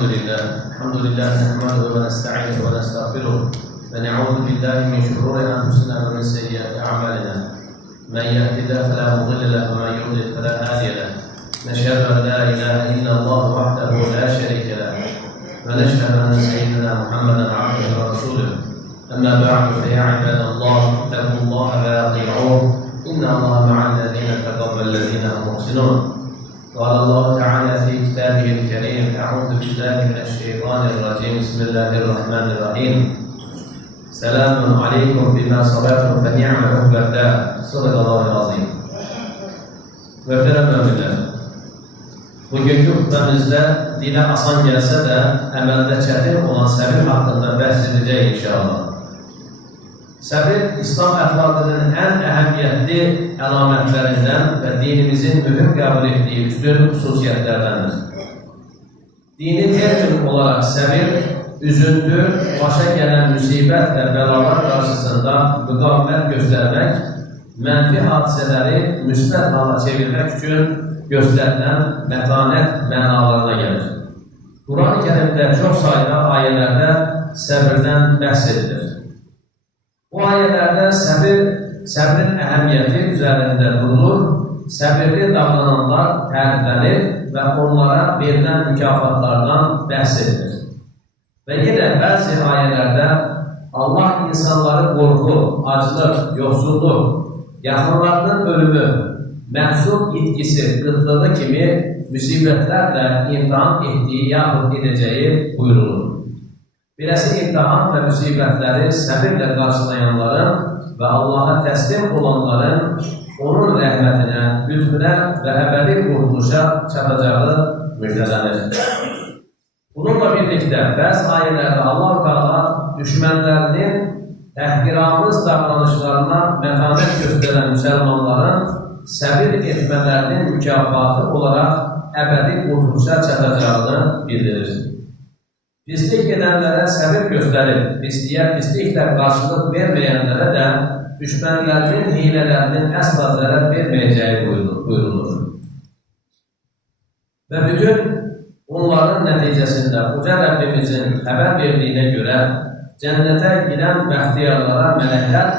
الحمد لله نحمده ونستعينه ونستغفره ونعوذ بالله من شرور انفسنا ومن سيئات اعمالنا. من يهد الله فلا مضل له ومن يضلل فلا هادي له. نشهد ان لا اله الا الله وحده لا شريك له ونشهد ان سيدنا محمدا عبده ورسوله. اما بعد فيا عباد الله اتقوا الله واطيعوه ان الله مع الذين اتقوا والذين هم محسنون. قال الله تعالى في كتابه الكريم: أعوذ بالله من الشيطان الرجيم بسم الله الرحمن الرحيم. سلام عليكم بما صبرتم فنعم عقبى الدار. صدق الله العظيم. Muhterem müminler, bugünkü hutbemizde dile asan gelse de emelde çetin olan sabır hakkında bahsedeceğiz inşallah. Sabır, İslam əxlaqının ən əhəmiyyətli əlamətlərindən və dinimizin mühüm qəbul etdiyi üstün xüsusiyyətlərdəndir. Dini termin olaraq səbir, üzüntü, başa gələn müsibət və bəlalar qarşısında müqavimət göstərmək, mənfi hadisələri müsbət hala çevirmək üçün göstərilən mətanət mənalarına gəlir. Quran-ı Kərimdə çox sayda ayələrdə səbirdən bəhs edilir. Bu ayələrdə səbrin əhəmiyyəti üzərində durulur, səbirli davrananlar təriflənir və onlara verilən mükafatlardan bəhs edilir. Və yenə bəzi ayələrdə Allah insanları qorxu, aclıq, yoxsulluq, yaxınlarının ölümü, məhsul itkisi, qıtlığı kimi müsibətlərlə imtihan etdiyi yaxud edəcəyi buyurulur. Beləsi imtihan və müsibətləri səbirlə qarşılayanların və Allaha təslim olanların onun rəhmətinə, lütfünə və əbədi qurtuluşa çatacağı müjdələnir. Bununla birlikdə bəzi ayələrdə Allah-u Teala düşmənlərinin təhqiramız davranışlarına mətanət göstərən müsəlmanların səbir etmələrinin mükafatı olaraq əbədi qurtuluşa çatacağını bildirir. Pislik edənlərə səbir göstərib, pisliyə pisliklə qarşılıq verməyənlərə də düşmənlərinin hilələrinin əsla zərər verməyəcəyi buyurulur. Və bütün bunların nəticəsində Uca Rəbbimizin xəbər verdiyinə görə cənnətə gidən bəxtiyarlara mələklər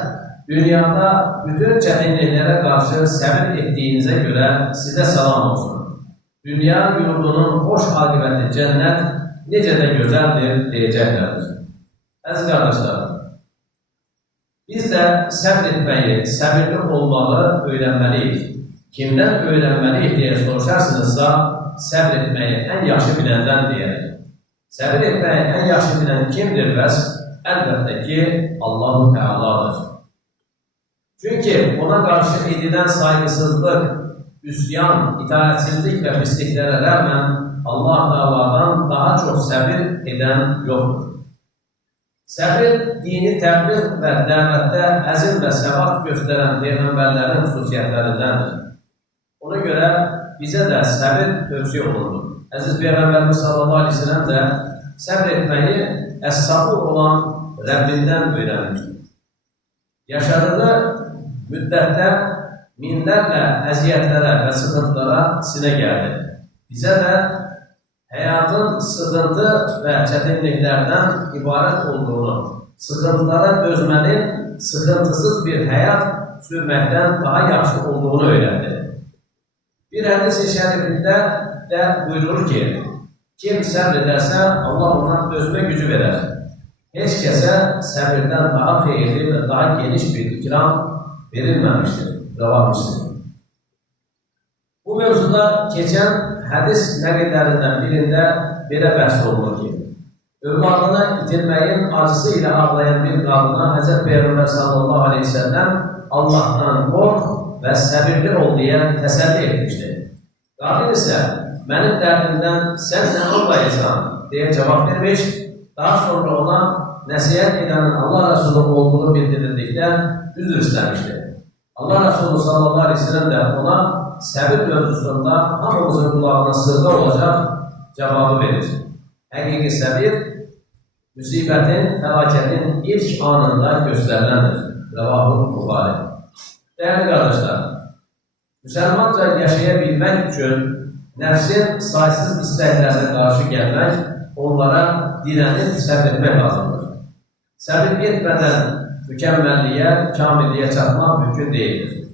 dünyada bütün çətinliklərə qarşı səbir etdiyinizə görə sizə salam olsun. Dünya yurdunun xoş aqibəti cənnət necə də gözəldir deyəcəklərdir. Əziz qardaşlar, biz də səbr etməyi, səbirli olmağı öyrənməliyik. Kimdən öyrənməliyik deyə soruşarsınızsa, səbr etməyi ən yaxşı biləndən deyərək. Səbr etməyi ən yaxşı bilən kimdir bəs? Əlbəttə ki, Allah-u Teala'dır. Çünki ona qarşı edilən sayğısızlıq, üsyan, itaətsizlik və pisliklərə rəğmən Allah Teala'dan daha çox səbir edən yoxdur. Səbir, dini təbliğ və dəvətdə əzm və səbat göstərən peyğəmbərlərin xüsusiyyətlərindəndir. Ona görə bizə də səbir tövsiyə olunur. Əziz Peyğəmbərimiz sallallahu aleyhi ve sellem də səbr etməyi əs-sabur olan Rəbbindən öyrənmişdir. Yaşadığı müddətdə minlərlə əziyyətlərə və sıxıntılara sinə gəldi. Bizə də həyatın sıxıntı və çətinliklərdən ibarət olduğunu, sıxıntılara dözmənin sıxıntısız bir həyat sürməkdən daha yaxşı olduğunu öyrəndi. Bir hədis-i şərifində də buyurur ki, kim səbr edərsə, Allah ona dözmə gücü verər. Heç kəsə səbirdən daha xeyirli və daha geniş bir ikram verilməmişdir, rəvamışdır. Bu mövzuda keçən hədis nəqillərindən birində belə bəhs olunur ki, övladını itirməyin acısı ilə ağlayan bir qadına Həzrət Peyğəmbər sallallahu aleyhi ve sellem Allahdan qorx və səbirli ol deyə təsəlli etmişdir. Qadın isə mənim dərdimdən sən nə anlayırsan deyə cavab vermiş, daha sonra ona nəsihət edənin Allah Resulü olduğunu bildirildikdə üzr istəmişdir. Allah Resulü sallallahu aleyhi ve sellem də ona səbir mövzusunda hamımızın qulağına sırda olacaq cavabı verir. Həqiqi səbir, müsibətin, fəlakətin ilk anında göstəriləndir. Rəvahul Buxari. Dəyərli qardaşlar, müsəlmanca yaşaya bilmək üçün nəfsin saysız istəklərine qarşı gəlmək onlara dirənib səbr etmək lazımdır. Səbir etmədən mükəmməlliyə, kamilliyə çatmaq mümkün deyildir.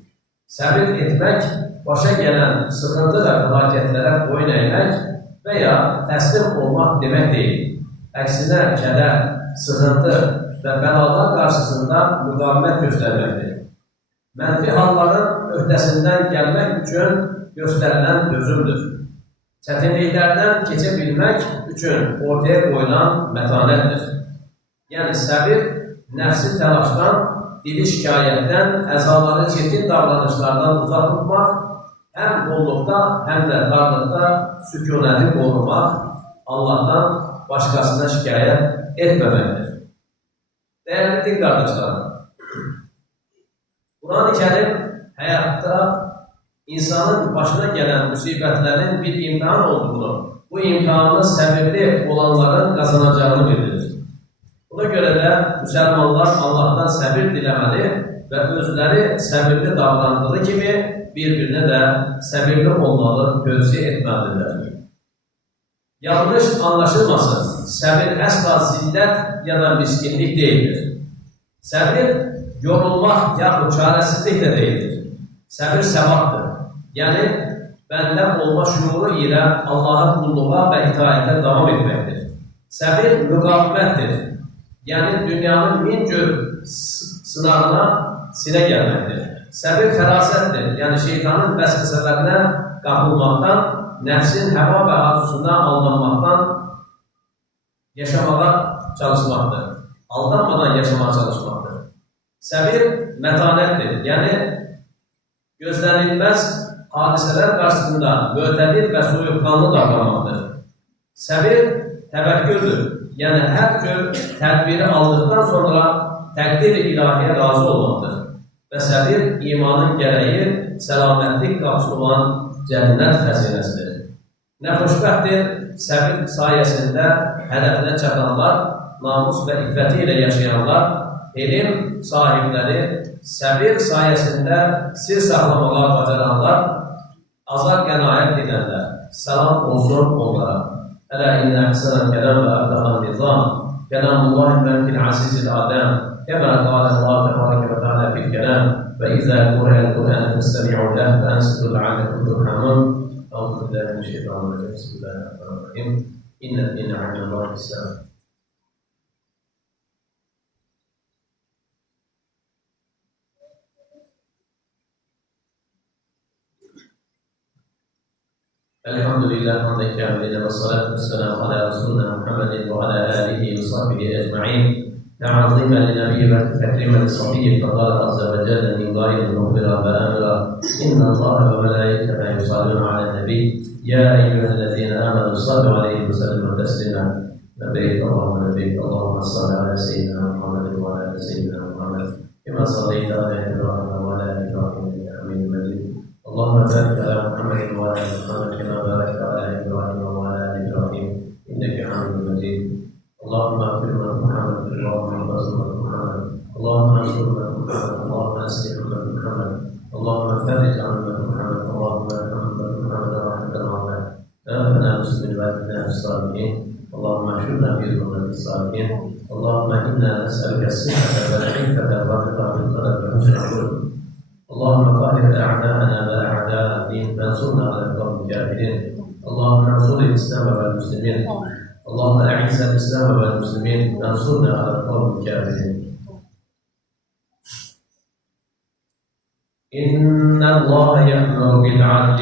Səbir etmək, başa gələn sıxıntı və fəlakətlərə boyun əymək və ya təslim olmaq demək deyil. Əksinə, kədər, sıxıntı və bəlalar qarşısında müqavimət göstərməkdir. Mənfi halların öhdəsindən gəlmək üçün göstərilən dözümdür. Çətinliklərdən keçə bilmək üçün ortaya qoyulan mətanətdir. Yəni, səbir, nəfsi təlaşdan, dili şikayətdən, əzaları çirkin davranışlardan uzaq tutmaq, həm bolluqda, həm də darlıqda sükunəti qorumaq, Allahdan başqasına şikayət etməməkdir. Dəyərli din qardaşlarım, Quran-ı Kərim həyatda insanın başına gələn müsibətlərin bir imtihan olduğunu, bu imtihanı səbirli olanların qazanacağını bildirir. Buna görə də müsəlmanlar Allahdan səbir diləməli və özləri səbirli davrandığı kimi bir-birinə də səbirli olmalı, tövsiyə etməlidirlər. Yanlış anlaşılmasın, səbir əsla zillət ya da miskinlik deyildir. Səbir yorulmaq yaxud çarəsizlik də deyildir. Səbir səvabdır. Yəni, bəndə olma şuuru ilə Allaha qulluğa və itaətə davam etməkdir. Səbir müqavimətdir. Yəni, dünyanın min cür sınağına sinə gəlməkdir. Səbir fərasətdir. Yəni, şeytanın vəsvəsələrinə qapılmaqdan, nəfsin həva və arzusundan aldanmaqdan yaşamağa çalışmaqdır. Aldanmadan yaşamağa çalışmaqdır. Səbir mətanətdir. Yəni, gözlənilməz hadisələr qarşısında mötədir və soyuqqanlı davranmaqdır. Səbir təvəkküldür. Yəni, hər cür tədbiri aldıqdan sonra təqdir-i ilahiyə razı olmaqdır. Və səbir imanın gərəyi, səlamətlik qapısı olan cənnət xəzinəsidir. Nə xoşbəxtdir, səbir sayəsində hədəfinə çatanlar, namus və iffəti ilə yaşayanlar, elm sahibləri, səbir sayəsində sir saxlamalar bacaranlar, azad qənaət edənlər. Salam olsun onlara. Ələ innə əhsənən kələm və əbdəqan nizam, kələmullahi məlkil azizil adəm, kəmə qalə Allah təbarəkə və təala fil kələm, və izə qurəyəl Qur'an fəstəmi'u ləh və ənsidu lə'alləkum turhamun. أعوذ بالله من الشيطان الرجيم بسم الله الرحمن الرحيم إن الدين عند الله الإسلام الحمد لله حمدا كاملا والصلاة والسلام على رسولنا محمد وعلى آله وصحبه أجمعين تعظيما لنبي وتكريما لصفيه فقال عز وجل من غير مخبرا وآمرا إن الله وملائكته يصلون على النبي يا أيها الذين آمنوا صلوا عليه وسلموا تسليما لبيك اللهم لبيك اللهم صل على سيدنا محمد وعلى آل سيدنا محمد كما صليت على إبراهيم وعلى آل إبراهيم إنك حميد مجيد اللهم بارك على محمد وعلى آل محمد كما باركت على إبراهيم وعلى آل إبراهيم إنك حميد مجيد اللهم اغفر لنا محمد اللهم انصر محمد اللهم انصر محمد اللهم اسلم محمد اللهم فرج عن محمد اللهم ارحم محمد رحمة الله توفنا مسلمين وأهدنا الصالحين اللهم احشرنا في زمرة الصالحين اللهم انا نسألك الصحة والعفة والرضا بالقدر وحسن الخلق اللهم قهر أعداءنا وأعداء الدين وانصرنا على القوم الكافرين اللهم انصر الإسلام والمسلمين اللهم أعز الإسلام والمسلمين وانصرنا على القوم الكافرين إن الله يأمر بالعدل